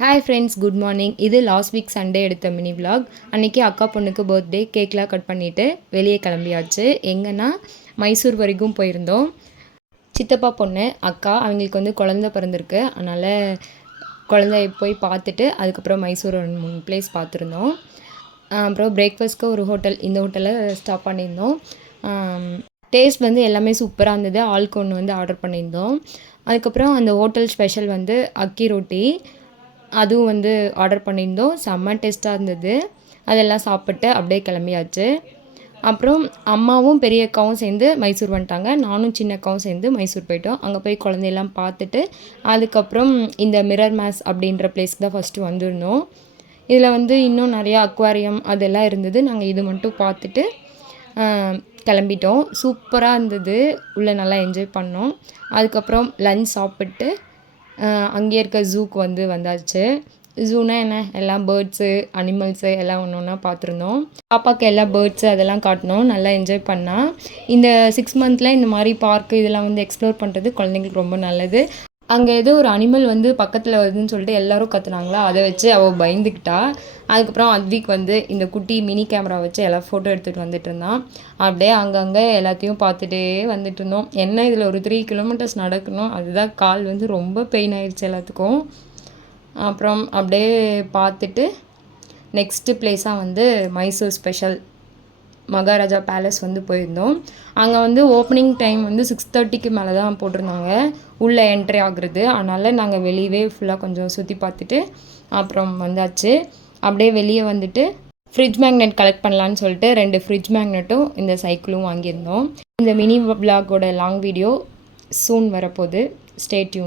Hi friends, good morning. இது last week Sunday எடுத்த mini vlog. அன்றைக்கி அக்கா பொண்ணுக்கு பர்த்டே, கேக்லாம் கட் பண்ணிவிட்டு வெளியே கிளம்பியாச்சு. எங்கன்னா மைசூர் வரைக்கும் போயிருந்தோம். சித்தப்பா பொண்ணு அக்கா, அவங்களுக்கு வந்து குழந்த பிறந்திருக்கு. அதனால் குழந்தைய போய் பார்த்துட்டு அதுக்கப்புறம் மைசூர் 3 பிளேஸ் பார்த்துருந்தோம். அப்புறம் பிரேக்ஃபாஸ்ட்க்கு ஒரு ஹோட்டல், இந்த ஹோட்டலில் ஸ்டாப் பண்ணியிருந்தோம். டேஸ்ட் வந்து எல்லாமே சூப்பராக இருந்தது. ஆளுக்கு ஒன்று வந்து ஆர்டர் பண்ணியிருந்தோம். அதுக்கப்புறம் அந்த ஹோட்டல் ஸ்பெஷல் வந்து அக்கி ரொட்டி, அதுவும் வந்து ஆர்டர் பண்ணியிருந்தோம். செம்ம டேஸ்ட்டாக இருந்தது. அதெல்லாம் சாப்பிட்டு அப்படியே கிளம்பியாச்சு. அப்புறம் அம்மாவும் பெரிய அக்காவும் சேர்ந்து மைசூர் வந்துட்டாங்க. நானும் சின்ன அக்காவும் சேர்ந்து மைசூர் போயிட்டோம். அங்கே போய் குழந்தையெல்லாம் பார்த்துட்டு அதுக்கப்புறம் இந்த மிரர் மேஸ் அப்படின்ற பிளேஸ்க்கு தான் ஃபஸ்ட்டு வந்திருந்தோம். இதில் வந்து இன்னும் நிறையா அக்வாரியம் அதெல்லாம் இருந்தது. நாங்கள் இது மட்டும் பார்த்துட்டு கிளம்பிட்டோம். சூப்பராக இருந்தது. உள்ளே நல்லா என்ஜாய் பண்ணோம். அதுக்கப்புறம் லஞ்ச் சாப்பிட்டு அங்கேயே இருக்க ஜூக்கு வந்து வந்தாச்சு. ஜூனா என்ன, எல்லாம் பேர்ட்ஸு, அனிமல்ஸு எல்லாம் ஒன்று ஒன்றா பார்த்துருந்தோம். பாப்பாவுக்கு எல்லா பேர்ட்ஸு அதெல்லாம் காட்டினோம். நல்லா என்ஜாய் பண்ணால். இந்த 6 மந்த்தில் இந்த மாதிரி பார்க்கு இதெல்லாம் வந்து எக்ஸ்ப்ளோர் பண்ணுறது குழந்தைங்களுக்கு ரொம்ப நல்லது. அங்கே ஏதோ ஒரு அனிமல் வந்து பக்கத்தில் வருதுன்னு சொல்லிட்டு எல்லோரும் கற்றுனாங்களா, அதை வச்சு அவள் பயந்துக்கிட்டா. அதுக்கப்புறம் அத்விக் வந்து இந்த குட்டி மினி கேமரா வச்சு எல்லாம் ஃபோட்டோ எடுத்துகிட்டு வந்துட்டு இருந்தான். அப்படியே அங்கங்கே எல்லாத்தையும் பார்த்துட்டே வந்துட்டு இருந்தோம். என்ன இதில் ஒரு 3 கிலோமீட்டர்ஸ் நடக்கணும், அதுதான் கால் வந்து ரொம்ப பெயின் ஆயிடுச்சு எல்லாத்துக்கும். அப்புறம் அப்படியே பார்த்துட்டு நெக்ஸ்ட்டு பிளேஸாக வந்து மைசூர் ஸ்பெஷல் மகாராஜா பேலஸ் வந்து போயிருந்தோம். அங்கே வந்து ஓப்பனிங் டைம் வந்து 6:30க்கு மேலே தான் போட்டிருந்தாங்க உள்ளே என்ட்ரி ஆகுறது. அதனால் நாங்கள் வெளியவே ஃபுல்லாக கொஞ்சம் சுற்றி பார்த்துட்டு அப்புறம் வந்தாச்சு. அப்படியே வெளியே வந்துட்டு ஃப்ரிட்ஜ் மேக்னெட் கலெக்ட் பண்ணலான்னு சொல்லிட்டு 2 ஃப்ரிட்ஜ் மேக்னெட்டும் இந்த சைக்கிளும் வாங்கியிருந்தோம். இந்த மினி விலாகோட லாங் வீடியோ சூன் வரப்போகுது. Stay tune.